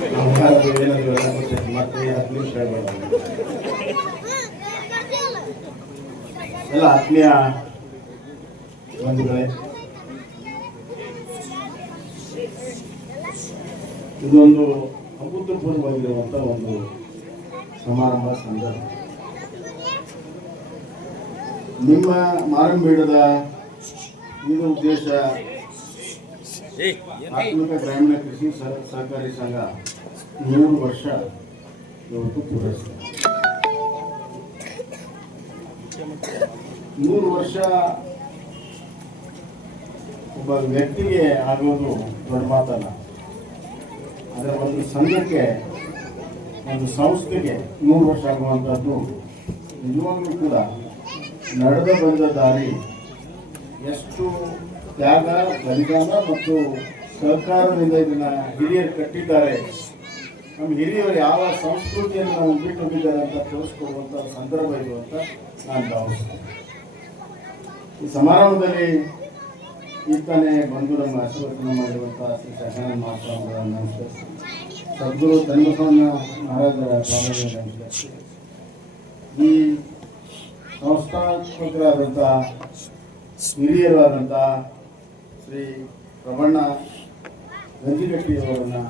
ಮತ್ತೆ 10 ನಿಮಿಷ ಹೇಳ್ಬೇಡ ಎಲ್ಲ ಆತ್ಮೀಯ ಬಂಧುಗಳೇ, ಇದೊಂದು ಅಭೂತಪೂರ್ವವಾಗಿರುವಂಥ ಒಂದು ಸಮಾರಂಭ ಸಂದರ್ಭ. ನಿಮ್ಮ ಮಾರಂಬೇಡದ ಇದು ಉದ್ದೇಶ ಪ್ರಾಥಮಿಕ ಗ್ರಾಮೀಣ ಕೃಷಿ ಸಹಕಾರಿ ಸಂಘ 100 ವರ್ಷ ಇವತ್ತು ಪೂರೈಸಿದೆ. 100 ವರ್ಷ ಒಬ್ಬ ವ್ಯಕ್ತಿಗೆ ಆಗೋದು ದೊಡ್ಡ ಮಾತಲ್ಲ. ಅದರ ಒಂದು ಸಂಘಕ್ಕೆ, ಒಂದು ಸಂಸ್ಥೆಗೆ 100 ವರ್ಷ ಆಗುವಂಥದ್ದು ನಿಜವಾಗ್ಲೂ ಕೂಡ ನಡೆದು ಬಂದ ದಾರಿ ಎಷ್ಟು ತ್ಯಾಗ, ಬಲಿದಾನ ಮತ್ತು ಸಹಕಾರದಿಂದ ಇದನ್ನು ಹಿರಿಯರು ಕಟ್ಟಿದ್ದಾರೆ. ನಮ್ಮ ಹಿರಿಯರು ಯಾವ ಸಂಸ್ಕೃತಿಯನ್ನು ನಾವು ಬಿಟ್ಟು ಹೋಗಿದ್ದಾರೆ ಅಂತ ತೋರಿಸ್ಕೊಡುವಂಥ ಸಂದರ್ಭ ಇದು ಅಂತ ನಾನು ಭಾವಿಸ್ತೇನೆ. ಈ ಸಮಾರಂಭದಲ್ಲಿ ಈತಾನೆ ಬಂದು ನಮ್ಮ ಆಶೀರ್ವಚನ ಮಾಡಿರುವಂಥ ಶ್ರೀ ಶಂಕರನಾಥ ಮಹಾಸ್ವಾಮಿಗಳನ್ನು ನಮಸ್ಕರಿಸಿ, ಸದ್ಗುರು ಚನ್ನಬಸವಣ್ಣ ಮಹಾರಾಜರ ಪಾದಗಳಿಗೆ ನಮಸ್ಕರಿಸಿ, ಈ ಸಂಸ್ಥಾಪಕರಾದಂಥ ಹಿರಿಯರು ಆದಂಥ ಶ್ರೀ ಪ್ರಬಣ್ಣ ಗಂಜಿಗಟ್ಟಿಯವರನ್ನು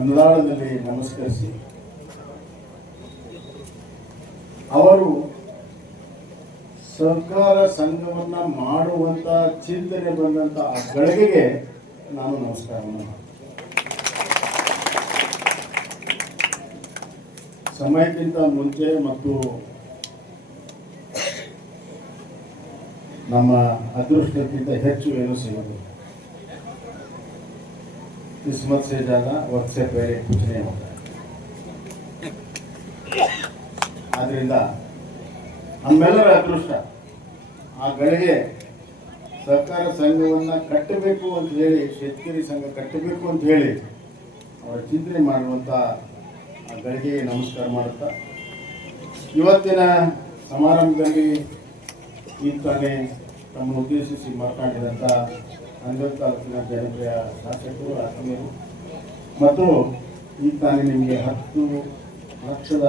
ಅನುದಾನದಲ್ಲಿ ನಮಸ್ಕರಿಸಿ, ಅವರು ಸಹಕಾರ ಸಂಘವನ್ನು ಮಾಡುವಂಥ ಚಿಂತನೆ ಬಂದಂಥ ಆ ಗಳಿಗೆಗೆ ನಾನು ನಮಸ್ಕಾರವನ್ನು ಮಾಡ್ತೀನಿ. ಸಮಯಕ್ಕಿಂತ ಮುಂಚೆ ಮತ್ತು ನಮ್ಮ ಅದೃಷ್ಟಕ್ಕಿಂತ ಹೆಚ್ಚು ಏನು ಸಿಗೋದು. किस्मत से ज़्यादा वक्त से पहले कुछ नहीं होता है. ಆದ್ದರಿಂದ ನಮ್ಮೆಲ್ಲರ ಅದೃಷ್ಟ ಆ ಗಳಿಗೆ ಸಹಕಾರ ಸಂಘವನ್ನು ಕಟ್ಟಬೇಕು ಅಂತ ಹೇಳಿ, ಶೇತಕರಿ ಸಂಘ ಕಟ್ಟಬೇಕು ಅಂತ ಹೇಳಿ ಅವರ ಚಿಂತನೆ ಮಾಡುವಂಥ ಆ ಗಳಿಗೆ ನಮಸ್ಕಾರ ಮಾಡುತ್ತಾ, ಇವತ್ತಿನ ಸಮಾರಂಭದಲ್ಲಿ ಈ ತಾನೇ ತಮ್ಮನ್ನು ಉದ್ದೇಶಿಸಿ ಮಾತನಾಡಿದಂಥ ಅಂಜಲ್ ತಾಲೂಕಿನ ಜನಪ್ರಿಯ ಶಾಸಕರು, ಆತ್ಮೀಯರು ಮತ್ತು ಈ ತಾನೇ ನಿಮಗೆ 10 ಲಕ್ಷದ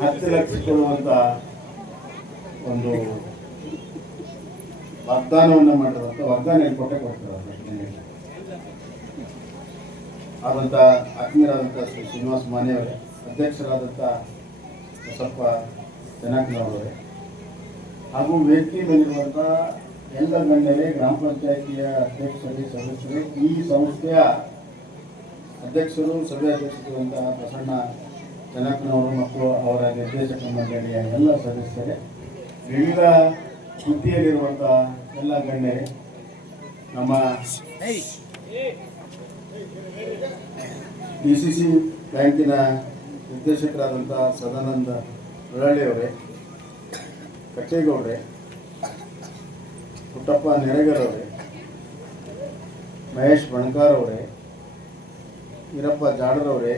10 ಲಕ್ಷ ಕೊಡುವಂಥ ಒಂದು ವಾಗ್ದಾನವನ್ನು ಮಾಡಿರುವಂಥ ವಾಗ್ದಾನ ಕೊಡ್ತಾರೆ ಆದಂಥ ಆತ್ಮೀಯರಾದಂಥ ಶ್ರೀ ಶ್ರೀನಿವಾಸ ಮಾನೆಯವರೇ, ಅಧ್ಯಕ್ಷರಾದಂಥ ಬಸಪ್ಪ ಜನಕನವರೇ, ಹಾಗೂ ವೇದಿಕೆ ಮೇಲಿರುವಂಥ ಎಲ್ಲ ಗಣ್ಯರೇ, ಗ್ರಾಮ ಪಂಚಾಯಿತಿಯ ಅಧ್ಯಕ್ಷರೇ, ಸದಸ್ಯರೇ, ಈ ಸಂಸ್ಥೆಯ ಅಧ್ಯಕ್ಷರು, ಸಭೆ ಅಧ್ಯಕ್ಷರಾದಂತಹ ಪ್ರಸನ್ನ ಜನಕನವರು ಮತ್ತು ಅವರ ನಿರ್ದೇಶಕ ಮಂಡಳಿಯ ಎಲ್ಲ ಸದಸ್ಯರೇ, ವಿವಿಧ ಹುದ್ದೆಯಲ್ಲಿರುವಂಥ ಎಲ್ಲ ಗಣ್ಯರೇ, ನಮ್ಮ DCC ಬ್ಯಾಂಕಿನ ನಿರ್ದೇಶಕರಾದಂಥ ಸದಾನಂದ ಮುರಳಿಯವರೇ, ಕಟ್ಟೇಗೌಡ್ರೆ, ಪುಟ್ಟಪ್ಪ ನೆರೆಗರ್ ಅವರೇ, ಮಹೇಶ್ ಬಣಕಾರ್ ಅವರೇ, ವೀರಪ್ಪ ಜಾಡರವರೇ,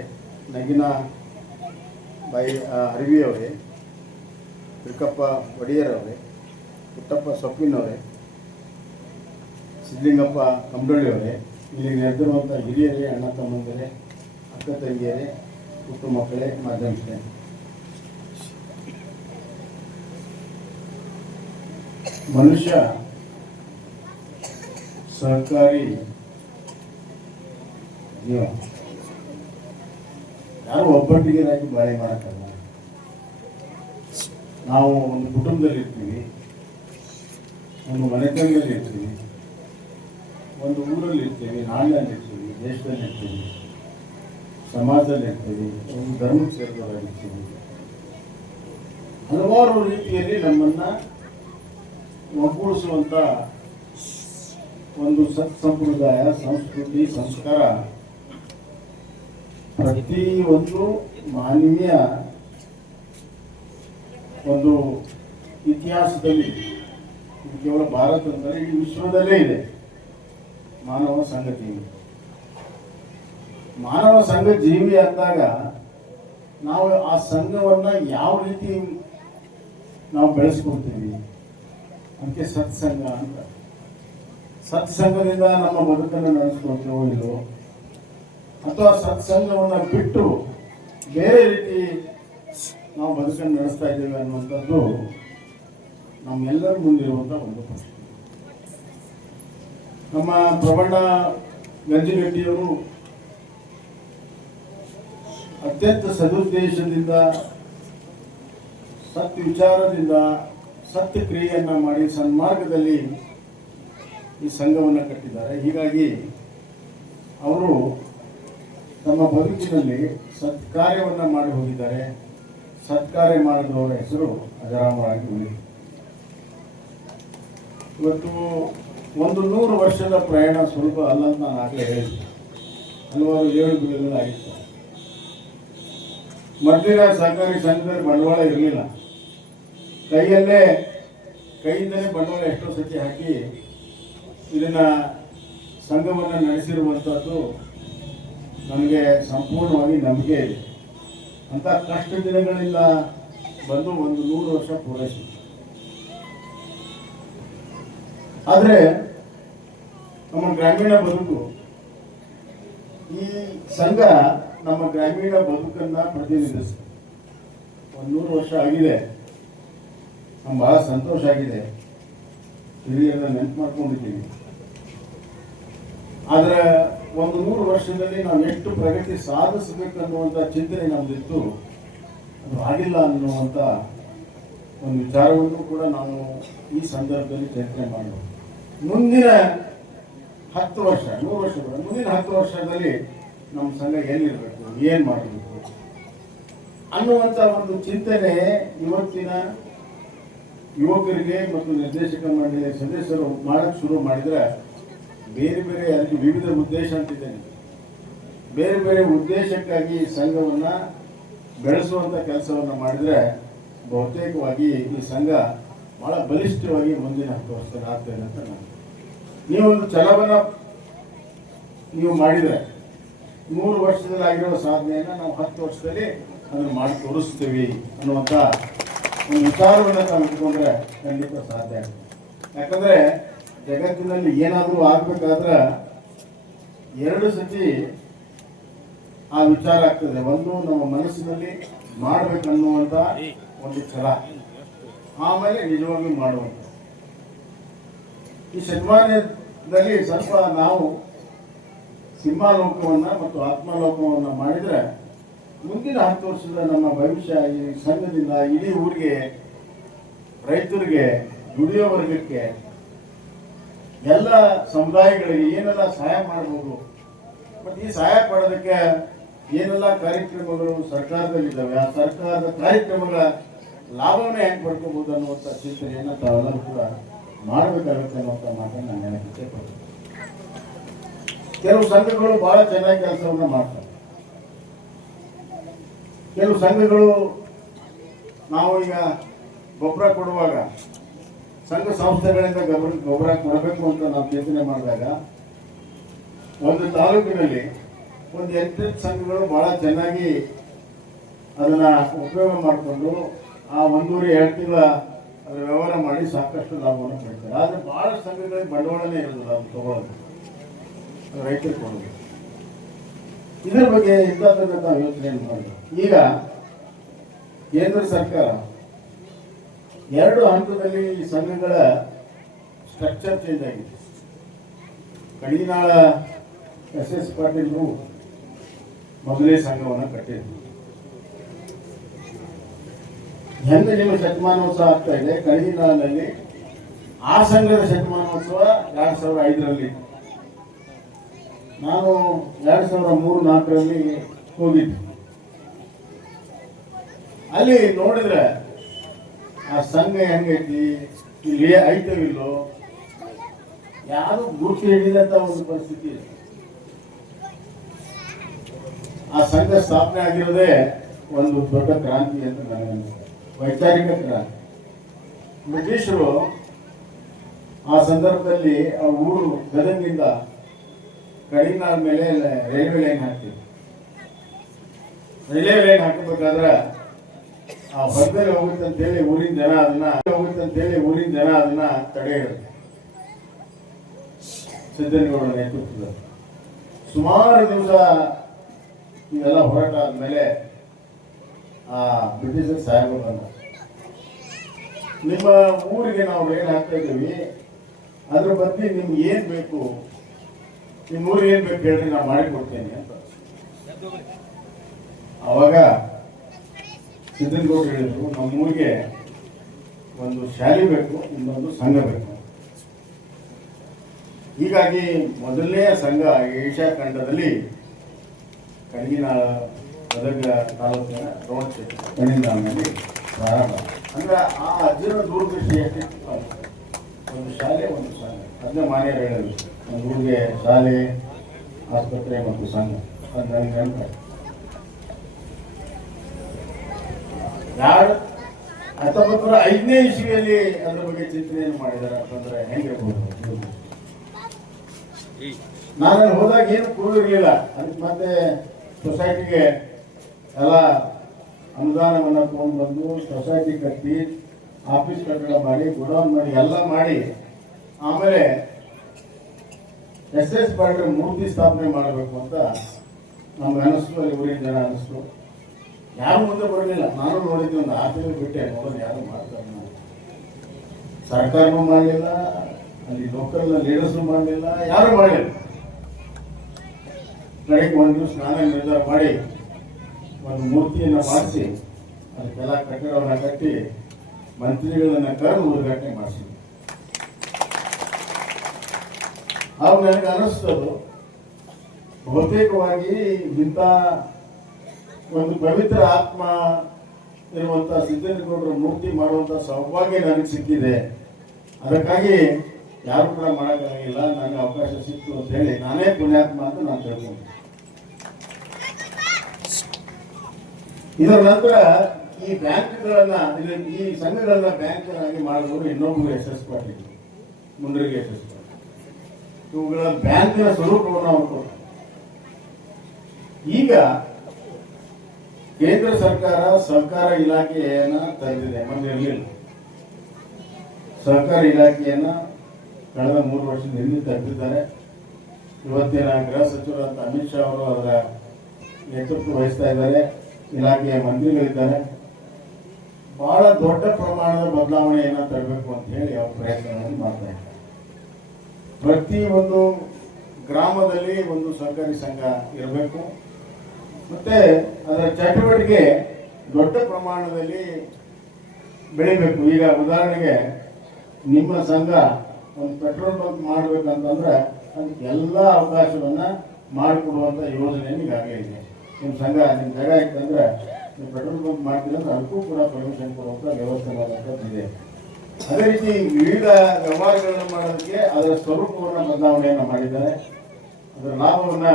ನಗಿನ ಅರವಿ ಅವರೇ, ತಿರುಕಪ್ಪ ಒಡೆಯರವರೇ, ಪುಟ್ಟಪ್ಪ ಸೊಪ್ಪಿನವರೇ, ಸಿದ್ಲಿಂಗಪ್ಪ ಕಂಬಳ್ಳಿಯವರೇ, ಇಲ್ಲಿ ನೆರೆದಿರುವಂಥ ಹಿರಿಯರೇ, ಅಣ್ಣ ತಮ್ಮಂದಿರೇ, ಅಕ್ಕ ತಂಗಿಯರೇ, ಪುಟ್ಟ ಮಕ್ಕಳೇ, ಮಾಧ್ಯಮಿಕರೇ, ಮನುಷ್ಯ ಸಹಕಾರಿ ಜೀವ. ಯಾರು ಒಬ್ಬಟ್ಟಿಗೆರಾಗಿ ಬಾಳೆ ಮಾಡೋಕ್ಕಲ್ಲ. ನಾವು ಒಂದು ಕುಟುಂಬದಲ್ಲಿ ಇರ್ತೀವಿ, ಒಂದು ಮನೆತನದಲ್ಲಿ ಇರ್ತೀವಿ, ಒಂದು ಊರಲ್ಲಿ ಇರ್ತೀವಿ, ನಾಡಿನಲ್ಲಿ ಇರ್ತೀವಿ, ದೇಶದಲ್ಲಿ ಇರ್ತೀವಿ, ಸಮಾಜದಲ್ಲಿ ಇರ್ತೀವಿ, ಒಂದು ಧರ್ಮಕ್ಕೆ ಸೇರಿದವರಾಗಿರ್ತೀವಿ. ಹಲವಾರು ರೀತಿಯಲ್ಲಿ ನಮ್ಮನ್ನು ಒಗ್ಗೂಡಿಸುವಂಥ ಒಂದು ಸತ್ಸಂಪ್ರದಾಯ, ಸಂಸ್ಕೃತಿ, ಸಂಸ್ಕಾರ ಪ್ರತಿಯೊಂದು ಮಾನವೀಯ ಒಂದು ಇತಿಹಾಸದಲ್ಲಿ, ಕೇವಲ ಭಾರತದಲ್ಲಿ, ಈ ವಿಶ್ವದಲ್ಲೇ ಇದೆ. ಮಾನವ ಸಂಘ ಜೀವಿ. ಮಾನವ ಸಂಘ ಜೀವಿ ಅಂದಾಗ ನಾವು ಆ ಸಂಘವನ್ನು ಯಾವ ರೀತಿ ನಾವು ಬೆಳೆಸ್ಕೊಳ್ತೀವಿ. ಅದಕ್ಕೆ ಸತ್ಸಂಗ ಅಂತ. ಸತ್ಸಂಗದಿಂದ ನಮ್ಮ ಬದುಕನ್ನು ನಡೆಸ್ಕೊಳ್ತೀವೋ ಇಲ್ಲವೋ, ಅಥವಾ ಸತ್ಸಂಗವನ್ನು ಬಿಟ್ಟು ಬೇರೆ ರೀತಿ ನಾವು ಬದುಕನ್ನು ನಡೆಸ್ತಾ ಇದ್ದೇವೆ ಅನ್ನುವಂಥದ್ದು ನಮ್ಮೆಲ್ಲರ ಮುಂದಿರುವಂಥ ಒಂದು ಪ್ರಶ್ನೆ. ನಮ್ಮ ಪ್ರಬಣ್ಣ ಗಂಜಿಗಟ್ಟಿಯವರು ಅತ್ಯಂತ ಸದುದ್ದೇಶದಿಂದ, ಸತ್ ವಿಚಾರದಿಂದ, ಸತ್ಯ ಕ್ರಿಯೆಯನ್ನು ಮಾಡಿ ಸನ್ಮಾರ್ಗದಲ್ಲಿ ಈ ಸಂಘವನ್ನು ಕಟ್ಟಿದ್ದಾರೆ. ಹೀಗಾಗಿ ಅವರು ತಮ್ಮ ಬದುಕಿನಲ್ಲಿ ಸತ್ಕಾರ್ಯವನ್ನು ಮಾಡಿ ಹೋಗಿದ್ದಾರೆ. ಸತ್ಕಾರ್ಯ ಮಾಡಿದವರ ಹೆಸರು ಅಜರಾಮರಾಗಿ ಉಳಿದಿದೆ. ಇವತ್ತು 100 ವರ್ಷದ ಪ್ರಯಾಣ ಸ್ವಲ್ಪ ಅಲ್ಲ ಅಂತ ನಾನು ಆಗಲೇ ಹೇಳಿದ್ದೆ. ಹಲವಾರು ಏಳುಬೀಳುಗಳಾಗಿತ್ತು. ಮಧ್ಯ ಸಹಕಾರಿ ಸಂಘದಲ್ಲಿ ಬಂಡವಾಳ ಇರಲಿಲ್ಲ. ಕೈಯಿಂದಲೇ ಬಂಡವಾಳ ಎಷ್ಟೋ ಸತಿ ಹಾಕಿ ಇದನ್ನ ಸಂಘವನ್ನು ನಡೆಸಿರುವಂಥದ್ದು ನನಗೆ ಸಂಪೂರ್ಣವಾಗಿ ನಂಬಿಕೆ ಇದೆ. ಅಂತ ಕಷ್ಟ ದಿನಗಳಿಂದ ಬಂದು 100 ವರ್ಷ ಪೂರೈಸಿದೆ. ಆದರೆ ನಮ್ಮ ಗ್ರಾಮೀಣ ಬದುಕು, ಈ ಸಂಘ ನಮ್ಮ ಗ್ರಾಮೀಣ ಬದುಕನ್ನ ಪ್ರತಿನಿಧಿಸುತ್ತೆ. 100 ವರ್ಷ ಆಗಿದೆ. ನಮ್ಗೆ ಬಹಳ ಸಂತೋಷ ಆಗಿದೆ. ಹಿರಿಯರನ್ನ ನೆನಪು ಮಾಡ್ಕೊಂಡಿದ್ದೀವಿ. ಆದರೆ 100 ವರ್ಷದಲ್ಲಿ ನಾವು ಎಷ್ಟು ಪ್ರಗತಿ ಸಾಧಿಸಬೇಕನ್ನುವಂಥ ಚಿಂತನೆ ನಮ್ದಿತ್ತು. ಅದು ಆಗಿಲ್ಲ ಅನ್ನುವಂಥ ಒಂದು ವಿಚಾರವನ್ನು ಕೂಡ ನಾವು ಈ ಸಂದರ್ಭದಲ್ಲಿ ಚಿಂತನೆ ಮಾಡಬಹುದು. ಮುಂದಿನ 10 ವರ್ಷ, 100 ವರ್ಷಗಳ ಮುಂದಿನ 10 ವರ್ಷದಲ್ಲಿ ನಮ್ಮ ಸಂಘ ಏನಿರಬೇಕು, ಏನು ಮಾಡಬೇಕು ಅನ್ನುವಂಥ ಒಂದು ಚಿಂತನೆ ಇವತ್ತಿನ ಯುವಕರಿಗೆ ಮತ್ತು ನಿರ್ದೇಶಕ ಮಂಡಳಿಯ ಸದಸ್ಯರು ಮಾಡಕ್ಕೆ ಶುರು ಮಾಡಿದರೆ, ಬೇರೆ ಬೇರೆ ಅದಕ್ಕೆ ವಿವಿಧ ಉದ್ದೇಶ ಅಂತಿದ್ದೇನೆ, ಬೇರೆ ಬೇರೆ ಉದ್ದೇಶಕ್ಕಾಗಿ ಸಂಘವನ್ನು ಬೆಳೆಸುವಂಥ ಕೆಲಸವನ್ನು ಮಾಡಿದರೆ ಬಹುತೇಕವಾಗಿ ಈ ಸಂಘ ಬಹಳ ಬಲಿಷ್ಠವಾಗಿ ಮುಂದಿನ 10 ವರ್ಷದಲ್ಲಿ ಆಗ್ತದೆ ಅಂತ ನಾನು. ನೀವೊಂದು ಛಲವನ್ನು ನೀವು ಮಾಡಿದರೆ 100 ವರ್ಷದಲ್ಲಿ ಆಗಿರೋ ಸಾಧನೆಯನ್ನು ನಾವು 10 ವರ್ಷದಲ್ಲಿ ಅದನ್ನು ಮಾಡಿ ತೋರಿಸ್ತೀವಿ ಅನ್ನುವಂಥ ಒಂದು ವಿಚಾರವನ್ನು ನಾವು ಇಟ್ಕೊಂಡ್ರೆ ಖಂಡಿತ ಸಾಧ್ಯ ಆಗ್ತದೆ. ಯಾಕಂದರೆ ಜಗತ್ತಿನಲ್ಲಿ ಏನಾದರೂ ಆಗಬೇಕಾದ್ರೆ 2 ಸತಿ ಆ ವಿಚಾರ ಆಗ್ತದೆ. ಒಂದು ನಮ್ಮ ಮನಸ್ಸಿನಲ್ಲಿ ಮಾಡಬೇಕನ್ನುವಂಥ ಒಂದು ಛಲ, ಆಮೇಲೆ ನಿಜವಾಗಿ ಮಾಡುವಂಥ. ಈ ಶತಮಾನದಲ್ಲಿ ಸ್ವಲ್ಪ ನಾವು ಸಿಂಹಾಲೋಕವನ್ನು ಮತ್ತು ಆತ್ಮಲೋಕವನ್ನು ಮಾಡಿದರೆ ಮುಂದಿನ 10 ವರ್ಷದ ನಮ್ಮ ಭವಿಷ್ಯ ಈ ಸಂಘದಿಂದ ಇಡೀ ಊರಿಗೆ, ರೈತರಿಗೆ, ದುಡಿಯೋ ವರ್ಗಕ್ಕೆ, ಎಲ್ಲ ಸಮುದಾಯಗಳಿಗೆ ಏನೆಲ್ಲ ಸಹಾಯ ಮಾಡ್ಬೋದು, ಮತ್ತು ಈ ಸಹಾಯ ಪಡೋದಕ್ಕೆ ಏನೆಲ್ಲ ಕಾರ್ಯಕ್ರಮಗಳು ಸರ್ಕಾರದಲ್ಲಿದ್ದಾವೆ, ಆ ಸರ್ಕಾರದ ಕಾರ್ಯಕ್ರಮಗಳ ಲಾಭವನ್ನೇ ಹೆಂಗೆ ಪಡ್ಕೋಬೋದು ಅನ್ನುವಂಥ ಚಿಂತನೆಯನ್ನು ತಾವೆಲ್ಲರೂ ಕೂಡ ಮಾಡಬೇಕಾಗುತ್ತೆ ಅನ್ನುವಂಥ ಮಾತನ್ನು ನಾನು ಹೇಳಕ್ಕೆ ಇಷ್ಟಪಡ್ತೀನಿ. ಕೆಲವು ಸಂಘಗಳು ಬಹಳ ಚೆನ್ನಾಗಿ ಕೆಲಸವನ್ನು ಮಾಡ್ತಾರೆ. ಕೆಲವು ಸಂಘಗಳು ನಾವು ಈಗ ಗೊಬ್ಬರ ಕೊಡುವಾಗ ಸಂಘ ಸಂಸ್ಥೆಗಳಿಂದ ಗೊಬ್ಬರ ಕೊಡಬೇಕು ಅಂತ ನಾವು ಚಿಂತನೆ ಮಾಡಿದಾಗ ಒಂದು ತಾಲೂಕಿನಲ್ಲಿ ಒಂದು 8 ಸಂಘಗಳು ಬಹಳ ಚೆನ್ನಾಗಿ ಅದನ್ನ ಉಪಯೋಗ ಮಾಡಿಕೊಂಡು ಆ 1.5-2 ತಿಂಗಳ ಅದರ ವ್ಯವಹಾರ ಮಾಡಿ ಸಾಕಷ್ಟು ಲಾಭವನ್ನು ಪಡ್ತಾರೆ. ಆದರೆ ಬಹಳ ಸಂಘಗಳಿಗೆ ಬಂಡವಾಳನೇ ಇರೋದಿಲ್ಲ ಅದು ತಗೊಳ್ಳೋದು, ರೈತರು ಕೊಡೋದು. ಇದರ ಬಗ್ಗೆ ಇಂಥದ್ದನ್ನು ನಾವು ಯೋಚನೆ ಮಾಡಿದ್ವಿ. ಈಗ ಕೇಂದ್ರ ಸರ್ಕಾರ 2 ಹಂತದಲ್ಲಿ ಈ ಸಂಘಗಳ ಸ್ಟ್ರಕ್ಚರ್ ಚೇಂಜ್ ಆಗಿದೆ. ಕಡಿನಾಳ SS ಪಾಟೀಲ್ರು ಮೊದಲೇ ಸಂಘವನ್ನು ಕಟ್ಟಿದ್ರು. ಹೆಂಗೆ ನಿಮ್ಮ ಶತಮಾನೋತ್ಸವ ಆಗ್ತಾ ಇದೆ, ಕಡಿನಾಳಲ್ಲಿ ಆ ಸಂಘದ ಶತಮಾನೋತ್ಸವ 2005ರಲ್ಲಿ, ನಾನು 2003-4ರಲ್ಲಿ ಹೋಗಿದ್ದೆ. ಅಲ್ಲಿ ನೋಡಿದ್ರೆ ಆ ಸಂಘ ಹೆಂಗೈತಿ, ಇಲ್ಲಿ ಐತೋ ಇಲ್ಲೋ ಯಾರು ಗುರುತು ಹಿಡಿದಂತ ಒಂದು ಪರಿಸ್ಥಿತಿ ಇದೆ. ಆ ಸಂಘ ಸ್ಥಾಪನೆ ಆಗಿರೋದೇ ಒಂದು ದೊಡ್ಡ ಕ್ರಾಂತಿ ಅಂತ ನನಗೆ ಅನಿಸ್ತದೆ, ವೈಚಾರಿಕ ಕ್ರಾಂತಿ. ಬ್ರಿಟಿಷರು ಆ ಸಂದರ್ಭದಲ್ಲಿ ಆ ಊರು ಗದಗಿನಿಂದ ಕಡಿನಾಳ ಮೇಲೆ ರೈಲ್ವೆ ಲೈನ್ ಹಾಕ್ತಿದ್ರು. ರೈಲ್ವೆ ಲೈನ್ ಹಾಕಬೇಕಾದ್ರೆ ಆ ಹೊರದಲ್ಲಿ ಹೋಗುತ್ತೆ ಅಂತೇಳಿ ಊರಿನ ಜನ ಅದನ್ನ ತಡೆ ಹಿಡಿದ್ರು. ಸಿದ್ದನಗೌಡರ ನೇತೃತ್ವದಲ್ಲಿ ಸುಮಾರು ದಿವಸ ಇವೆಲ್ಲ ಹೋರಾಟ ಆದ್ಮೇಲೆ ಆ ಬ್ರಿಟಿಷರ್ ಸಾಹೇಬರು ಬಂದ, ನಿಮ್ಮ ಊರಿಗೆ ನಾವು ಏನ್ ಹಾಕ್ತಾ ಇದ್ದೀವಿ ಅದ್ರ ಬಗ್ಗೆ ನಿಮ್ಗೆ ಏನ್ ಬೇಕು, ನಿಮ್ಮ ಊರಿಗೆ ಏನ್ ಬೇಕು ಹೇಳ್ರಿ, ನಾನು ಮಾಡಿಕೊಡ್ತೇನೆ ಅಂತ. ಅವಾಗ ಸಿದ್ದನಗೌಡರು ಹೇಳಿದ್ರು, ನಮ್ಮೂರಿಗೆ ಒಂದು ಶಾಲೆ ಬೇಕು, ಇನ್ನೊಂದು ಸಂಘ ಬೇಕು. ಹೀಗಾಗಿ ಮೊದಲನೇ ಸಂಘ ಏಷ್ಯಾ ಖಂಡದಲ್ಲಿ ಕಣಿನಾಳ ಗದಗ ತಾಲೂಕಿನ ರೋಡ್ ಕಣಿನಾಳಿನಲ್ಲಿ ಪ್ರಾರಂಭ. ಅಂದ್ರೆ ಆ ಅಜ್ಜನ ದೂರದೃಷ್ಟಿ ಎಷ್ಟಿತ್ತು, ಒಂದು ಶಾಲೆ ಒಂದು ಸಂಘ. ಅದನ್ನ ಮಾನ್ಯರು ಹೇಳಿದ್ರು, ಒಂದು ಊರಿಗೆ ಶಾಲೆ, ಆಸ್ಪತ್ರೆ ಮತ್ತು ಸಂಘ. ಅದು ನನಗೆ ನೆನಪು. 1905ನೇ ಇಸ್ವಿಯಲ್ಲಿ ಅದ್ರ ಬಗ್ಗೆ ಚಿಂತನೆಯನ್ನು ಮಾಡಿದ್ದಾರೆ ಅಂತಂದ್ರೆ ಹೆಂಗಿರ್ಬೋದು. ನಾನು ಹೋದಾಗ ಏನು ಕುರುವಿರ್ಲಿಲ್ಲ. ಅದಕ್ಕೆ ಮತ್ತೆ ಸೊಸೈಟಿಗೆ ಎಲ್ಲ ಅನುದಾನವನ್ನು ತಗೊಂಡು ಬಂದು ಸೊಸೈಟಿ ಕಟ್ಟಿ, ಆಫೀಸ್ ಕಟ್ಟಡ ಮಾಡಿ, ಗೋಡೌನ್ ಮಾಡಿ, ಎಲ್ಲ ಮಾಡಿ, ಆಮೇಲೆ ಎಸ್ ಎಸ್ ಪಾಟೀಲ್ ಮೂರ್ತಿ ಸ್ಥಾಪನೆ ಮಾಡಬೇಕು ಅಂತ ನಮ್ಗೆ ಅನಿಸ್ತು. ಅಲ್ಲಿ ಊರಿನ ಜನ ಅನಿಸ್ತು. ಯಾರು ಮುಂದೆ ಬರಲಿಲ್ಲ. ನಾನು ನೋಡಿದ್ದೆ, ಒಂದು 6 ತಿಂಗಳು ಬಿಟ್ಟೆ, ನೋಡೋದು ಯಾರು ಮಾಡ್ತಾರೆ. ಸರ್ಕಾರನೂ ಮಾಡಲಿಲ್ಲ, ಅಲ್ಲಿ ಲೋಕಲ್ ಲೀಡರ್ಸು ಮಾಡಲಿಲ್ಲ, ಯಾರು ಮಾಡಲಿಲ್ಲ. ಕಡೆಗೆ ಒಂದು ದಿವಸ ನಾನೇ ನಿರ್ಧಾರ ಮಾಡಿ ಒಂದು ಮೂರ್ತಿಯನ್ನು ಮಾಡಿಸಿ ಅದಕ್ಕೆಲ್ಲ ಕಟ್ಟಡವನ್ನು ಕಟ್ಟಿ ಮಂತ್ರಿಗಳನ್ನ ಕರೆದು ಉದ್ಘಾಟನೆ ಮಾಡಿಸಿದ್ವಿ. ಅವಾಗ ನನಗೆ ಅನಿಸ್ತದು, ಬಹುತೇಕವಾಗಿ ಇಂಥ ಒಂದು ಪವಿತ್ರ ಆತ್ಮ ಇರುವಂತ ಸಿದ್ದನಗೌಡರ ಮೂರ್ತಿ ಮಾಡುವಂತ ಸೌಭಾಗ್ಯ ನನಗೆ ಸಿಕ್ಕಿದೆ. ಅದಕ್ಕಾಗಿ ಯಾರು ಕೂಡ ಮಾಡೋಕ್ಕಾಗಿಲ್ಲ, ನನಗೆ ಅವಕಾಶ ಸಿಕ್ತು ಅಂತ ಹೇಳಿ ನಾನೇ ಪುಣ್ಯಾತ್ಮ ಅಂತ ನಾನು ತಿಳ್ಕೊಂಡೆ. ಇದರ ನಂತರ ಈ ಬ್ಯಾಂಕ್ಗಳನ್ನ, ಈ ಸಂಘಗಳನ್ನ ಬ್ಯಾಂಕ್ಗಳಾಗಿ ಮಾಡಿದವರು ಇನ್ನೊಬ್ಬರು ಎಸ್ ಎಸ್ ಪಾಟೀಲ್, ಮುಂಡ್ರಿಗೆ ಎಸ್ ಎಸ್ ಪಾಟೀಲ್. ಇವುಗಳ ಬ್ಯಾಂಕಿನ ಸ್ವರೂಪವನ್ನು ಅವರು ಕೊಟ್ಟರು. ಈಗ ಕೇಂದ್ರ ಸರ್ಕಾರ ಸಹಕಾರ ಇಲಾಖೆಯನ್ನ ತಂದಿದೆ, ಮೊನ್ನೆ ಇರಲಿಲ್ಲ. ಸಹಕಾರ ಇಲಾಖೆಯನ್ನ ಕಳೆದ 3 ವರ್ಷದ ಹಿಂದೆ ತಂದಿದ್ದಾರೆ. ಇವತ್ತಿನ ಗೃಹ ಸಚಿವರಾದ ಅಮಿತ್ ಶಾ ಅವರು ಅದರ ನೇತೃತ್ವ ವಹಿಸ್ತಾ ಇದ್ದಾರೆ. ಇಲಾಖೆಯ ಮಂತ್ರಿಗಳಿದ್ದಾರೆ. ಬಹಳ ದೊಡ್ಡ ಪ್ರಮಾಣದ ಬದಲಾವಣೆಯನ್ನ ತರಬೇಕು ಅಂತ ಹೇಳಿ ಅವರು ಪ್ರಯತ್ನವನ್ನು ಮಾಡ್ತಾ ಇದ್ದಾರೆ. ಪ್ರತಿ ಒಂದು ಗ್ರಾಮದಲ್ಲಿ ಒಂದು ಸಹಕಾರಿ ಸಂಘ ಇರಬೇಕು, ಮತ್ತೆ ಅದರ ಚಟುವಟಿಕೆ ದೊಡ್ಡ ಪ್ರಮಾಣದಲ್ಲಿ ಬೆಳಿಬೇಕು. ಈಗ ಉದಾಹರಣೆಗೆ ನಿಮ್ಮ ಸಂಘ ಒಂದು ಪೆಟ್ರೋಲ್ ಬಂಕ್ ಮಾಡ್ಬೇಕಂತಂದ್ರೆ ಅದಕ್ಕೆ ಎಲ್ಲ ಅವಕಾಶವನ್ನ ಮಾಡಿಕೊಡುವಂತ ಯೋಜನೆಯನ್ನು ಈಗಾಗಲೇ ಇದೆ. ನಿಮ್ಮ ಸಂಘ ನಿಮ್ಮ ಜಾಗ ಇತ್ತಂದ್ರೆ ನೀವು ಪೆಟ್ರೋಲ್ ಬಂಕ್ ಮಾಡ್ತೀರ ಅಂದ್ರೆ ಅದಕ್ಕೂ ಕೂಡ ಪರ್ಮಿಷನ್ ಕೊಡುವಂತ ವ್ಯವಸ್ಥೆ ಮಾಡುವಂಥದ್ದು ಇದೆ. ಅದೇ ರೀತಿ ವಿವಿಧ ವ್ಯವಹಾರಗಳನ್ನು ಮಾಡೋದಕ್ಕೆ ಅದರ ಸ್ವರೂಪವನ್ನು ಬದಲಾವಣೆಯನ್ನು ಮಾಡಿದ್ದಾರೆ. ಅದರ ಲಾಭವನ್ನ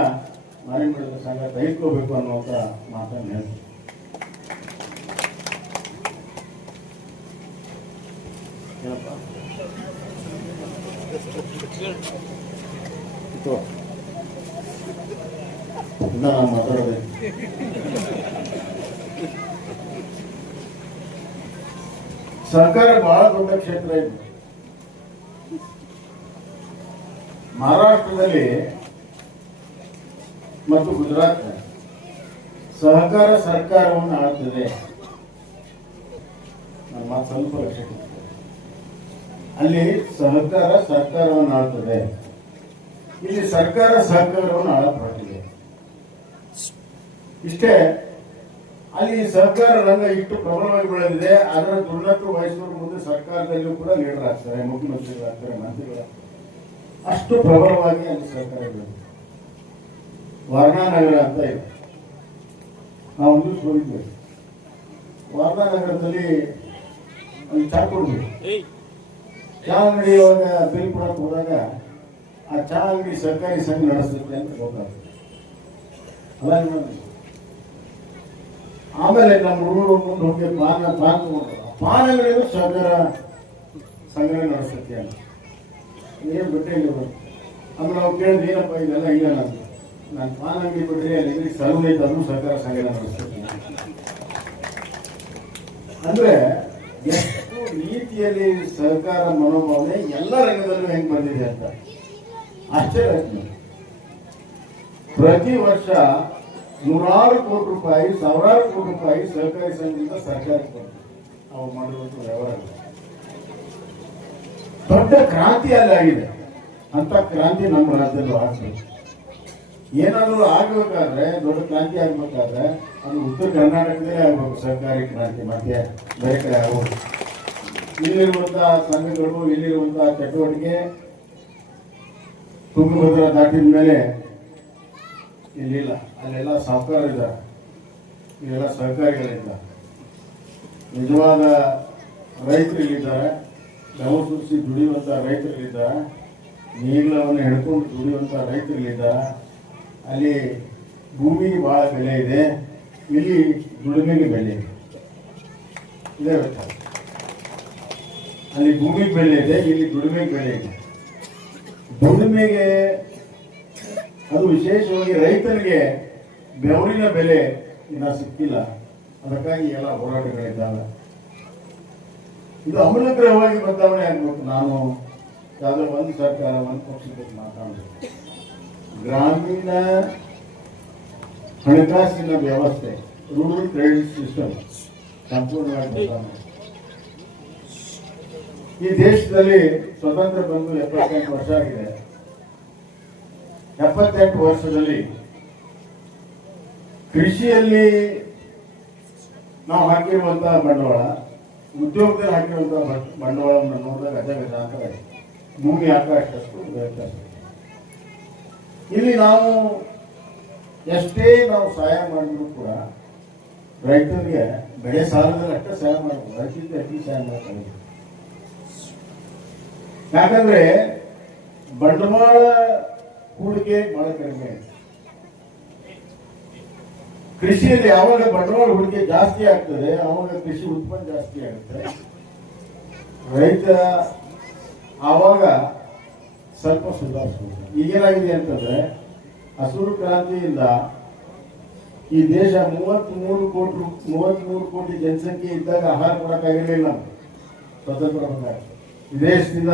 ಮಾರಿಮಠದ ಸಂಘ ತೆಗೆದುಕೋಬೇಕು ಅನ್ನುವಂಥ ಮಾತನ್ನು ಹೇಳ್ತೀವಿ. ನಾನು ಮಾತಾಡೋದು ಸರ್ಕಾರ ಬಹಳ ದೊಡ್ಡ ಕ್ಷೇತ್ರ ಇದೆ. ಮಹಾರಾಷ್ಟ್ರದಲ್ಲಿ ಮತ್ತು ಗುಜರಾತ್ ಸಹಕಾರ ಸರ್ಕಾರವನ್ನು ಆಳ್ತದೆ. ನನ್ನ ಮಾತು ಸ್ವಲ್ಪ ಲಕ್ಷ. ಅಲ್ಲಿ ಸಹಕಾರ ಸರ್ಕಾರವನ್ನು ಆಳ್ತದೆ, ಇಲ್ಲಿ ಸರ್ಕಾರ ಸಹಕಾರವನ್ನು ಆಳಲ್ಪಟ್ಟಿದೆ. ಇಷ್ಟೇ, ಅಲ್ಲಿ ಸಹಕಾರ ರಂಗ ಇಷ್ಟು ಪ್ರಬಲವಾಗಿ ಬೆಳೆದಿದೆ. ಅದರ ದುರ್ನಟ್ಟು ವಹಿಸುವ ಮುಂದೆ ಸರ್ಕಾರದಲ್ಲೂ ಕೂಡ ಲೀಡರ್ ಆಗ್ತಾರೆ, ಮುಖ್ಯಮಂತ್ರಿಗಳಾಗ್ತಾರೆ, ಮಂತ್ರಿಗಳಾಗ್ತಾರೆ. ಅಷ್ಟು ಪ್ರಬಲವಾಗಿ ಅಲ್ಲಿ ಸಹಕಾರ ಬೆಳೆದಿದೆ. ವಾರಣಾನಗರ ಅಂತ ಇದೆ, ನಾವು ಒಂದು ಹೋಗಿದ್ದೇವೆ. ವಾರಣಾನಗರದಲ್ಲಿ ಅಲ್ಲಿ ಚಾ ಕೊಡ್ಬೇಕು. ಚಾ ಅಂಗಡಿ ಇವಾಗ ಬಿಲ್ ಕೊಡಕ್ಕೆ ಹೋದಾಗ ಆ ಚಾ ಅಂಗಡಿ ಸರ್ಕಾರಿ ಸಂಘ ನಡೆಸುತ್ತೆ ಅಂತ ಗೊತ್ತಾಗ್ತದೆ. ಅಲ್ಲ, ಆಮೇಲೆ ನಮ್ಮ ಹುಡುಗರು ಮುಂದೆ ಹೋಗಿ ಪಾನ್ ತಗೊಂಡ್ರು. ಪಾನ್ ಅಂಗಡಿಯೂ ಸಹಕಾರ ಸಂಘಟನೆ ನಡೆಸುತ್ತೆ ಅಂತ ಏನು ಬಿಟ್ಟೇ ಇಲ್ಲ. ಆಮೇಲೆ ನಾವು ಕೇಳಿದ್ರೆ ಏನಪ್ಪ ಇದೆಲ್ಲ ಇಲ್ಲ, ನಾನು ಪಾನ್ ಅಂಗಡಿ ಬಿಟ್ಟರೆ ಅಲ್ಲಿ ಸರ್ವನೈತೆ ಅದು ಸಹಕಾರ ಸಂಘಟನೆ ನಡೆಸುತ್ತೆ. ಅಂದ್ರೆ ಎಷ್ಟು ರೀತಿಯಲ್ಲಿ ಸಹಕಾರ ಮನೋಭಾವನೆ ಎಲ್ಲ ರಂಗದಲ್ಲೂ ಹೆಂಗ್ ಬಂದಿದೆ ಅಂತ ಆಶ್ಚರ್ಯ ಆಯ್ತು. ಪ್ರತಿ ವರ್ಷ ನೂರಾರು ಕೋಟಿ ರೂಪಾಯಿ, ಸಾವಿರಾರು ಕೋಟಿ ರೂಪಾಯಿ ಸಹಕಾರಿ ಸಂಘದಿಂದ ಸರ್ಕಾರಕ್ಕೆ ಬರ್ತದೆ. ನಾವು ಮಾಡಿರುವಂತ ವ್ಯವಹಾರ ದೊಡ್ಡ ಕ್ರಾಂತಿ ಅಲ್ಲಿ ಆಗಿದೆ. ಅಂತ ಕ್ರಾಂತಿ ನಮ್ಮ ರಾಜ್ಯದಲ್ಲೂ ಆಗ್ಬೇಕು. ಏನಾದರೂ ಆಗಬೇಕಾದ್ರೆ, ದೊಡ್ಡ ಕ್ರಾಂತಿ ಆಗ್ಬೇಕಾದ್ರೆ ಅದು ಉತ್ತರ ಕರ್ನಾಟಕದಲ್ಲೇ ಆಗ್ಬೇಕು ಸಹಕಾರಿ ಕ್ರಾಂತಿ, ಮತ್ತೆ ಬೇರೆ ಕಡೆ ಆಗೋದು. ಇಲ್ಲಿರುವಂತಹ ಸಂಘಗಳು, ಇಲ್ಲಿರುವಂತಹ ಚಟುವಟಿಕೆ ತುಂಗಭದ್ರಾ ದಾಟಿದ ಮೇಲೆ ಇಲ್ಲಿಲ್ಲ. ಅಲ್ಲೆಲ್ಲ ಸಾಹುಕಾರ ಇದ್ದಾರೆ, ಇಲ್ಲೆಲ್ಲ ಸಹಕಾರಿಗಳಿದ್ದಾರೆ, ನಿಜವಾದ ರೈತರು ಇಲ್ಲಿದ್ದಾರೆ, ಬೆವರು ಸುರಿಸಿ ದುಡಿಯುವಂಥ ರೈತರಿದ್ದಾರೆ, ನೇಗಿಲವನ್ನು ಹಿಡ್ಕೊಂಡು ದುಡಿಯುವಂಥ ರೈತರಿದ್ದಾರೆ. ಅಲ್ಲಿ ಭೂಮಿಗೆ ಬಹಳ ಬೆಲೆ ಇದೆ, ಇಲ್ಲಿ ದುಡಿಮೆಗೆ ಬೆಲೆ ಇದೆ. ಇದೇ ವ್ಯತ್ಯಾಸ. ಅಲ್ಲಿ ಭೂಮಿಗೆ ಬೆಲೆ ಇದೆ, ಇಲ್ಲಿ ದುಡಿಮೆಗೆ ಬೆಲೆ ಇದೆ. ದುಡಿಮೆಗೆ ಅದು ವಿಶೇಷವಾಗಿ ರೈತರಿಗೆ ಬೆವರಿನ ಬೆಲೆ ಇನ್ನ ಸಿಕ್ಕಿಲ್ಲ. ಅದಕ್ಕಾಗಿ ಎಲ್ಲ ಹೋರಾಟಗಳಿದ್ದಾವೆ. ಇದು ಅಮೂಲಗ್ರಹವಾಗಿ ಬದಲಾವಣೆ ಆಗ್ಬೇಕು. ನಾನು ಯಾವುದೋ ಒಂದು ಸರ್ಕಾರ, ಒಂದು ಪಕ್ಷದ ಮಾತಾಡಬೇಕು. ಗ್ರಾಮೀಣ ಹಣಕಾಸಿನ ವ್ಯವಸ್ಥೆ, ರೂರಲ್ ಕ್ರೆಡಿಟ್ ಸಿಸ್ಟಮ್ ಸಂಪೂರ್ಣವಾಗಿ ಬದಲಾವಣೆ. ಈ ದೇಶದಲ್ಲಿ ಸ್ವತಂತ್ರ ಬಂದು 78 ವರ್ಷ ಆಗಿದೆ. 78 ವರ್ಷದಲ್ಲಿ ಕೃಷಿಯಲ್ಲಿ ನಾವು ಹಾಕಿರುವಂತಹ ಬಂಡವಾಳ, ಉದ್ಯೋಗದಲ್ಲಿ ಹಾಕಿರುವಂತಹ ಬಂಡವಾಳವನ್ನು ನೋಡಿದಾಗ ಗಜ ಅಂತ ಇದೆ. ಭೂಮಿ ಆಕಾಶಷ್ಟು ವ್ಯತ್ಯಾಸ. ಇಲ್ಲಿ ನಾವು ಎಷ್ಟೇ ನಾವು ಸಹಾಯ ಮಾಡಿದ್ರು ಕೂಡ ರೈತರಿಗೆ ಬೆಳೆ ಸಾಲದಲ್ಲಿ ಅಷ್ಟೇ ಸಹಾಯ ಮಾಡಬೇಕು, ರೈತರಿಗೆ ಹೆಚ್ಚು ಸಹಾಯ ಮಾಡಬೇಕು. ಯಾಕಂದ್ರೆ ಬಂಡವಾಳ ಹೂಡಿಕೆ ಬಹಳ ಕಡಿಮೆ. ಕೃಷಿಯಲ್ಲಿ ಯಾವಾಗ ಬಂಡವಾಳ ಹೂಡಿಕೆ ಜಾಸ್ತಿ ಆಗ್ತದೆ, ಆವಾಗ ಕೃಷಿ ಉತ್ಪನ್ನ ಜಾಸ್ತಿ ಆಗುತ್ತೆ. ರೈತ ಆವಾಗ ಸ್ವಲ್ಪ ಸುಧಾರಿಸ್ಬೋದು. ಈಗೇನಾಗಿದೆ ಅಂತಂದ್ರೆ, ಹಸಿರು ಕ್ರಾಂತಿಯಿಂದ ಈ ದೇಶ 33 ಕೋಟಿ ಜನಸಂಖ್ಯೆ ಇದ್ದಾಗ ಆಹಾರ ಕೊಡಕ್ಕಾಗಿರಲಿಲ್ಲ. ಸ್ವತಂತ್ರ ಬಂದಾಗ ವಿದೇಶದಿಂದ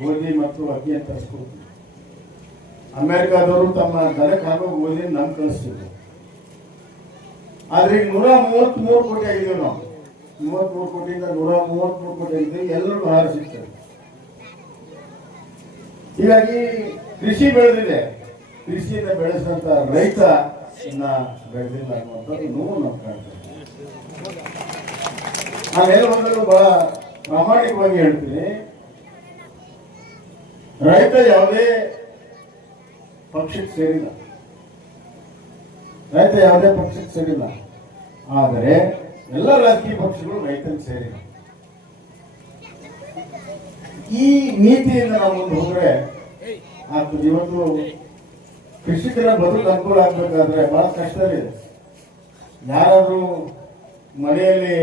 ಗೋಧಿ ಮತ್ತು ಅಕ್ಕಿಯನ್ನು ತರಿಸ್ಕೊಡ್ತೀವಿ. ಅಮೆರಿಕಾದವರು ತಮ್ಮ ದನಕ್ಕೆ ಹಾಕೋ ಗೋಧಿ ನಮ್ಗೆ ಕಳಿಸ್ತಿದ್ರು. ಆದ್ರೆ ಈಗ 133 ಕೋಟಿ ಆಗಿದ್ದೀವಿ ನಾವು. 33 ಕೋಟಿಯಿಂದ 133 ಕೋಟಿ ಆಗಿದ್ದೀವಿ. ಎಲ್ಲರಿಗೂ ಆಹಾರ ಸಿಗ್ತದೆ. ಹೀಗಾಗಿ ಕೃಷಿ ಬೆಳೆದಿದೆ, ಕೃಷಿಯಿಂದ ಬೆಳೆಸಿದಂತ ರೈತ ಇನ್ನ ಬೆಳೆದಿಲ್ಲ ಅನ್ನುವಂಥದ್ದು ನೋವು ನಾವು ಕಾಣ್ತೇವೆ. ನಾನೇನು ಬಂದರೂ ಬಹಳ ಪ್ರಾಮಾಣಿಕವಾಗಿ ಹೇಳ್ತೀನಿ, ರೈತ ಯಾವುದೇ ಪಕ್ಷಕ್ಕೆ ಸೇರಿಲ್ಲ, ರೈತ ಯಾವುದೇ ಪಕ್ಷಕ್ಕೆ ಸೇರಿಲ್ಲ. ಆದರೆ ಎಲ್ಲ ರಾಜಕೀಯ ಪಕ್ಷಗಳು ರೈತರಿಗೆ ಸೇರಿಲ್ಲ. ಈ ನೀತಿಯಿಂದ ನಾವು ಮುಂದೆ ಹೋದ್ರೆ ಆಗ್ತದೆ. ಇವತ್ತು ಕೃಷಿಕರ ಬದುಕು ಅನುಕೂಲ ಆಗ್ಬೇಕಾದ್ರೆ ಬಹಳ ಕಷ್ಟದಲ್ಲಿದೆ. ಯಾರಾದ್ರೂ ಮನೆಯಲ್ಲಿ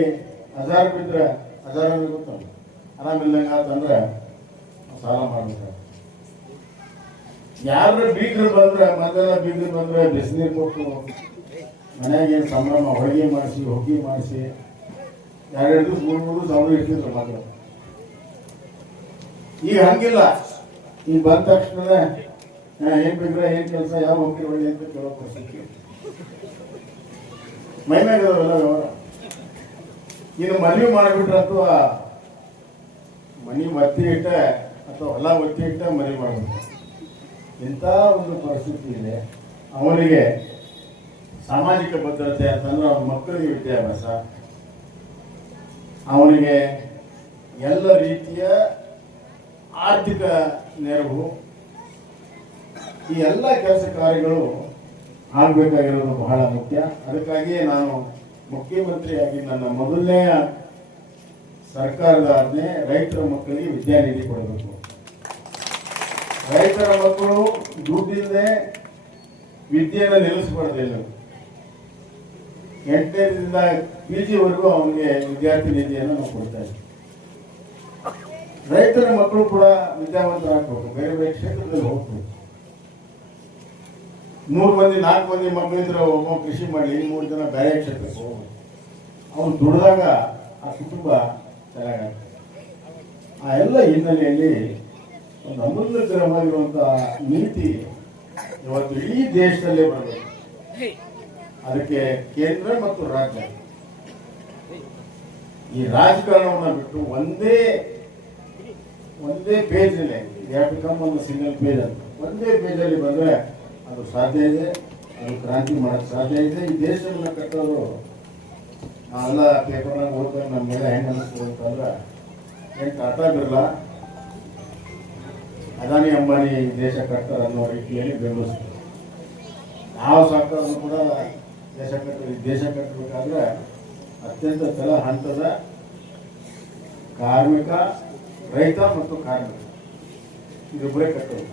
ಹಜಾರ್ ಬಿದ್ರೆ, ಹಜಾರ್ ಅಂದ್ರೆ ಗೊತ್ತಲ್ಲ, ಆರಾಮಿಲ್ಲಂಗ ಅಂತಂದ್ರೆ ಸಾಲ ಮಾಡ್ಬೇಕು. ಯಾರು ಬೀಗರು ಬಂದ್ರೆ, ಮೊದಲೆಲ್ಲ ಬೀಗರು ಬಂದ್ರೆ ಬಿಸಿನೀರು ಕೊಟ್ಟು ಮನೆಯಾಗ ಏನು ಸಂಭ್ರಮ, ಹೋಳಿಗೆ ಮಾಡಿಸಿ, ಹೊಗ್ಗಿ ಮಾಡಿಸಿ 2 ದಿವಸ 3 ದಿವಸ ಅವರು ಇರ್ತಿದ್ರು ಮಕ್ಕಳು. ಈಗ ಹಂಗಿಲ್ಲ. ಈಗ ಬಂದ ತಕ್ಷಣ ಏನ್ ಬಿಗ್ರ, ಏನ್ ಕೆಲಸ, ಯಾವ ಹೋಗ್ತೀವಿ ಒಳ್ಳೆ ಅಂತ ಕೇಳೋ ಪರಿಸ್ಥಿತಿ. ಮೈಮ್ಯಾಗದವೆಲ್ಲ ವ್ಯವಹಾರ. ಇನ್ನು ಮದುವೆ ಮಾಡಿಬಿಟ್ರೆ ಅಥವಾ ಮನಿ ಒತ್ತಿ ಇಟ್ಟ ಅಥವಾ ಹೊಲ ಒತ್ತಿ ಇಟ್ಟ ಮದುವೆ ಮಾಡಬೇಕು. ಇಂಥ ಒಂದು ಪರಿಸ್ಥಿತಿ ಇದೆ. ಅವನಿಗೆ ಸಾಮಾಜಿಕ ಭದ್ರತೆ ಅಂತಂದ್ರೆ ಅವನ ಮಕ್ಕಳಿಗೆ ವಿದ್ಯಾಭ್ಯಾಸ, ಅವನಿಗೆ ಎಲ್ಲ ರೀತಿಯ ಆರ್ಥಿಕ ನೆರವು, ಈ ಎಲ್ಲ ಕೆಲಸ ಕಾರ್ಯಗಳು ಆಗಬೇಕಾಗಿರೋದು ಬಹಳ ಮುಖ್ಯ. ಅದಕ್ಕಾಗಿಯೇ ನಾನು ಮುಖ್ಯಮಂತ್ರಿಯಾಗಿ ನನ್ನ ಮೊದಲನೆಯ ಸರ್ಕಾರದ ಆಜ್ಞೆ ರೈತರ ಮಕ್ಕಳಿಗೆ ವಿದ್ಯಾನಿಧಿ ಕೊಡಬೇಕು. ರೈತರ ಮಕ್ಕಳು ದುಡ್ಡಿಲ್ಲದೆ ವಿದ್ಯೆಯನ್ನು ನಿಲ್ಲಿಸಬಾರ್ದಿಲ್ಲ. 8ನೇದಿಂದ PG ವರೆಗೂ ಅವನಿಗೆ ವಿದ್ಯಾರ್ಥಿ ನಿಧಿಯನ್ನು ನಾವು ಕೊಡ್ತಾ ಇದ್ದೀವಿ. ರೈತರ ಮಕ್ಕಳು ಕೂಡ ವಿದ್ಯಾವಂತರಾಗಬೇಕು, ಬೇರೆ ಬೇರೆ ಕ್ಷೇತ್ರದಲ್ಲಿ ಹೋಗ್ಬೇಕು. 3 ಮಂದಿ 4 ಮಂದಿ ಮಕ್ಕಳಿದ್ರೆ ಒಬ್ಬ ಕೃಷಿ ಮಾಡಲಿ, 3 ಜನ ಬೇರೆ ಕ್ಷೇತ್ರಕ್ಕೆ ಹೋಗ್ಬೇಕು. ಅವ್ರು ದುಡಿದಾಗ ಆ ಕುಟುಂಬ ಚೆನ್ನಾಗಾಗ್ತದೆ. ಆ ಎಲ್ಲ ಹಿನ್ನೆಲೆಯಲ್ಲಿ ಒಂದು ಅಮೂಲ್ಯಕರವಾಗಿರುವಂಥ ನೀತಿ ಇವತ್ತು ಇಡೀ ದೇಶದಲ್ಲೇ ಬರಬೇಕು. ಅದಕ್ಕೆ ಕೇಂದ್ರ ಮತ್ತು ರಾಜ್ಯ ಈ ರಾಜಕಾರಣವನ್ನು ಬಿಟ್ಟು ಒಂದೇ ಪೇಜಲ್ಲಿ ಒಂದು ಸಿಂಗಲ್ ಪೇಜ್ ಅಂತ ಒಂದೇ ಪೇಜಲ್ಲಿ ಬಂದರೆ ಅದು ಸಾಧ್ಯ ಇದೆ, ಅದು ಕ್ರಾಂತಿ ಮಾಡೋಕ್ಕೆ ಸಾಧ್ಯ ಇದೆ. ಈ ದೇಶವನ್ನು ಕಟ್ಟೋದು ನಾವೆಲ್ಲ ಪೇಪರ್ನಾಗ ಓದ್ತಾರೆ, ನಮ್ಮ ಮೇಲೆ ಹೆಂಗೆ ಅನಿಸ್ತದೆ ಅಂತಂದ್ರೆ ಏನು ಟಾಟಾ ಬಿರ್ಲಾ ಅದಾನಿ ಅಂಬಾನಿ ದೇಶ ಕಟ್ತಾರೆ ಅನ್ನೋ ರೀತಿಯಲ್ಲಿ ಬೆಂಬಲಿಸ್ತಾರೆ. ನಾವು ಸರ್ಕಾರವನ್ನು ಕೂಡ ದೇಶ ಕಟ್ಟಬೇಕಾದ್ರೆ ಅತ್ಯಂತ ಕೆಳ ಹಂತದ ಕಾರ್ಮಿಕ, ರೈತ ಮತ್ತು ಕಾರ್ಮಿಕ ಇದೊಬ್ಬರೇ ಕಟ್ಟೋದು.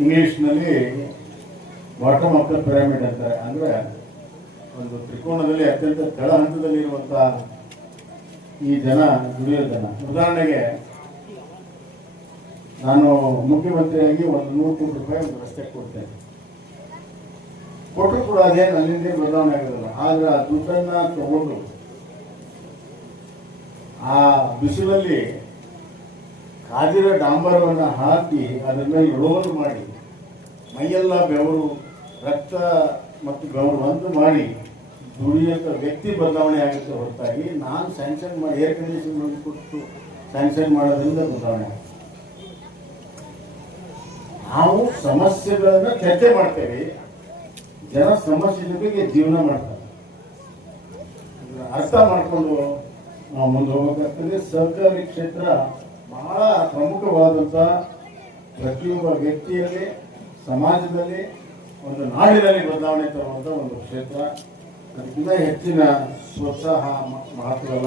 ಇಂಗ್ಲಿಷ್ನಲ್ಲಿ ಬಾಟಮ್ ಆಫ್ ದ ಪಿರಮಿಡ್ ಅಂತಾರೆ. ಅಂದರೆ ಒಂದು ತ್ರಿಕೋಣದಲ್ಲಿ ಅತ್ಯಂತ ಕೆಳ ಹಂತದಲ್ಲಿ ಇರುವಂಥ ಈ ಜನ, ದುಡಿಯೋ ಜನ. ಉದಾಹರಣೆಗೆ ನಾನು ಮುಖ್ಯಮಂತ್ರಿಯಾಗಿ ಒಂದು 100 ಕೋಟಿ ರೂಪಾಯಿ ಒಂದು ರಸ್ತೆ ಕೊಡ್ತೇನೆ. ಕೊಟ್ಟರು ಕೂಡ ಅದೇನು ಅಲ್ಲಿಂದ ಬದಲಾವಣೆ ಆಗೋದಿಲ್ಲ. ಆದರೆ ಆ ದುಡ್ಡನ್ನು ತಗೊಂಡು ಆ ಬಿಸಿಲಲ್ಲಿ ಕಾದಿರೋ ಡಾಂಬರವನ್ನು ಹಾಕಿ ಅದರ ಮೇಲೆ ರೋಲ್ ಮಾಡಿ ಮೈಯೆಲ್ಲ ಬೆವರು, ರಕ್ತ ಮತ್ತು ಬೆವರು ಒಂದು ಮಾಡಿ ದುಡಿಯೋಂಥ ವ್ಯಕ್ತಿ ಬದಲಾವಣೆ ಆಗುತ್ತೆ ಹೊರತಾಗಿ ನಾನು ಸ್ಯಾಂಕ್ಷನ್ ಮಾಡಿ ಏರ್ ಕಂಡೀಷನ್ ಮಾಡಿ ಕೊಟ್ಟು ಸ್ಯಾಂಕ್ಷನ್ ಮಾಡೋದ್ರಿಂದ ಬದಲಾವಣೆ ಆಗುತ್ತೆ. ನಾವು ಸಮಸ್ಯೆಗಳನ್ನು ಚರ್ಚೆ ಮಾಡ್ತೇವೆ, ಜನ ಸಮಸ್ಯೆ ಜೊತೆಗೆ ಜೀವನ ಮಾಡ್ತಾರೆ. ಅರ್ಥ ಮಾಡಿಕೊಂಡು ನಾವು ಮುಂದೆ ಹೋಗಬೇಕಾಗ್ತದೆ. ಸರ್ಕಾರಿ ಕ್ಷೇತ್ರ ಬಹಳ ಪ್ರಮುಖವಾದಂಥ ಪ್ರತಿಯೊಬ್ಬ ವ್ಯಕ್ತಿಯಲ್ಲಿ, ಸಮಾಜದಲ್ಲಿ, ಒಂದು ನಾಡಿನಲ್ಲಿ ಬದಲಾವಣೆ ತರುವಂಥ ಒಂದು ಕ್ಷೇತ್ರ. ಅದಕ್ಕಿಂತ ಹೆಚ್ಚಿನ ಪ್ರೋತ್ಸಾಹ, ಮಹತ್ವ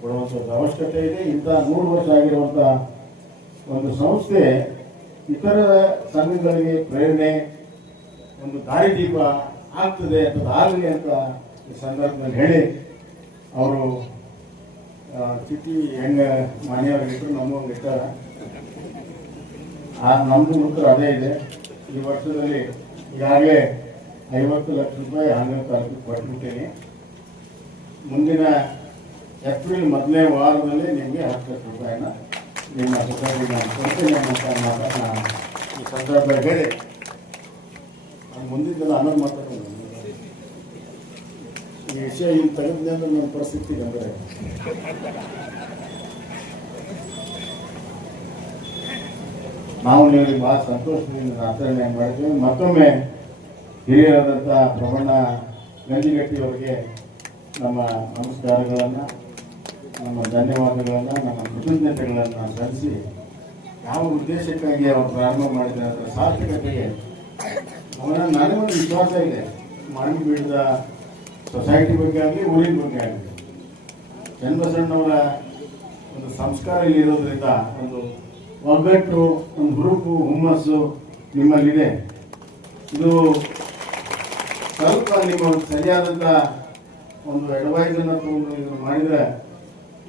ಕೊಡುವಂಥದ್ದು ಅವಶ್ಯಕತೆ ಇದೆ. ಇಂಥ 100 ವರ್ಷ ಆಗಿರುವಂಥ ಒಂದು ಸಂಸ್ಥೆ ಇತರ ಸಂಘಗಳಿಗೆ ಪ್ರೇರಣೆ, ಒಂದು ದಾರಿದೀಪ ಆಗ್ತದೆ ಅಥವಾ ಆಗಲಿ ಅಂತ ಈ ಸಂದರ್ಭದಲ್ಲಿ ಹೇಳಿ, ಅವರು ಚಿಟಿ ಹೆಂಗೆ ಮನೆಯವ್ರಿಗಿಟ್ಟರು ನಮಗೊಂದು ಇಟ್ಟಾರ. ನಮ್ಮದು ಉತ್ತರ ಅದೇ ಇದೆ. ಈ ವರ್ಷದಲ್ಲಿ ಈಗಾಗಲೇ 50 ಲಕ್ಷ ರೂಪಾಯಿ ಹಾಂಗಲ್ ತಾಲೂಕಿಗೆ ಕೊಟ್ಬಿಟ್ಟೀನಿ. ಮುಂದಿನ ಏಪ್ರಿಲ್ 1ನೇ ವಾರದಲ್ಲಿ ನಿಮಗೆ 10 ಲಕ್ಷ ರೂಪಾಯಿನ ನಿಮ್ಮ ಸೊಸೈಟಿಗೆ ನಾನು ಕೊಡ್ತೇನೆ ಅನ್ನೋ ಈ ಸಂದರ್ಭದಲ್ಲಿ ಹೇಳಿ ನಾನು ಮುಂದಿದ್ದೆಲ್ಲ ಆಮೇಲೆ ಮಾತಾಡ್ತೀನಿ. ಈ ವಿಷಯ ಇಲ್ಲಿ ತೆಗೆದ್ರೆ ನನ್ನ ಪರಿಸ್ಥಿತಿ ಅಂದರೆ ನಾವು ನೀವು ಭಾಳ ಸಂತೋಷದಿಂದ ಆಚರಣೆ ಮಾಡಿದ್ವಿ. ಮತ್ತೊಮ್ಮೆ ಹಿರಿಯರಾದಂಥ ಪ್ರಬಣ್ಣ ಗಂಜಿಗಟ್ಟಿ ಅವರಿಗೆ ನಮ್ಮ ನಮಸ್ಕಾರಗಳನ್ನು, ನಮ್ಮ ಧನ್ಯವಾದಗಳನ್ನು, ನಮ್ಮ ಕೃತಜ್ಞತೆಗಳನ್ನು ಸಲ್ಲಿಸಿ, ಯಾವ ಉದ್ದೇಶಕ್ಕಾಗಿ ಅವರು ಪ್ರಾರಂಭ ಮಾಡಿದರೆ ಅದರ ಸಾರ್ಥಕತೆಗೆ ನನಗೊಂದು ವಿಶ್ವಾಸ ಇದೆ. ಮಾಣಿಬೀಳದ ಸೊಸೈಟಿ ಬಗ್ಗೆ ಆಗಲಿ, ಊರಿನ ಬಗ್ಗೆ ಆಗಲಿ, ಚನ್ನಬಸವಣ್ಣವರ ಒಂದು ಸಂಸ್ಕಾರ ಇಲ್ಲಿರೋದ್ರಿಂದ ಒಂದು ಒಗ್ಗಟ್ಟು, ಒಂದು ಹುರುಪು, ಹುಮ್ಮಸ್ಸು ನಿಮ್ಮಲ್ಲಿದೆ. ಇದು ಸ್ವಲ್ಪ ನಿಮ್ಮ ಸರಿಯಾದಂಥ ಒಂದು ಅಡ್ವೈಸನ್ನು ತಗೊಂಡು ಇದನ್ನು ಮಾಡಿದರೆ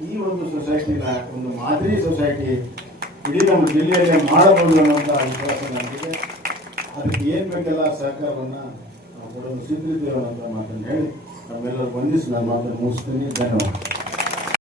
ಈ ಒಂದು ಸೊಸೈಟಿನ ಒಂದು ಮಾದರಿ ಸೊಸೈಟಿ ಇಡೀ ನಮ್ಮ ಜಿಲ್ಲೆಯಲ್ಲೇ ಮಾಡಬಹುದು ಅನ್ನುವಂಥ ವಿಶ್ವಾಸ ನನಗಿದೆ. ಅದಕ್ಕೆ ಏನು ಬೇಕೆಲ್ಲ ಸಹಕಾರವನ್ನು ನಾವು ಕೊಡಲು ಸಿದ್ಧಿದ್ದೇವೆ ಅನ್ನೋಂಥ ಮಾತನ್ನು ಹೇಳಿ ನಮ್ಮೆಲ್ಲರೂ ವಂದಿಸಿ ನನ್ನ ಮಾತನ್ನು ಮುಗಿಸ್ತೀನಿ. ಧನ್ಯವಾದ.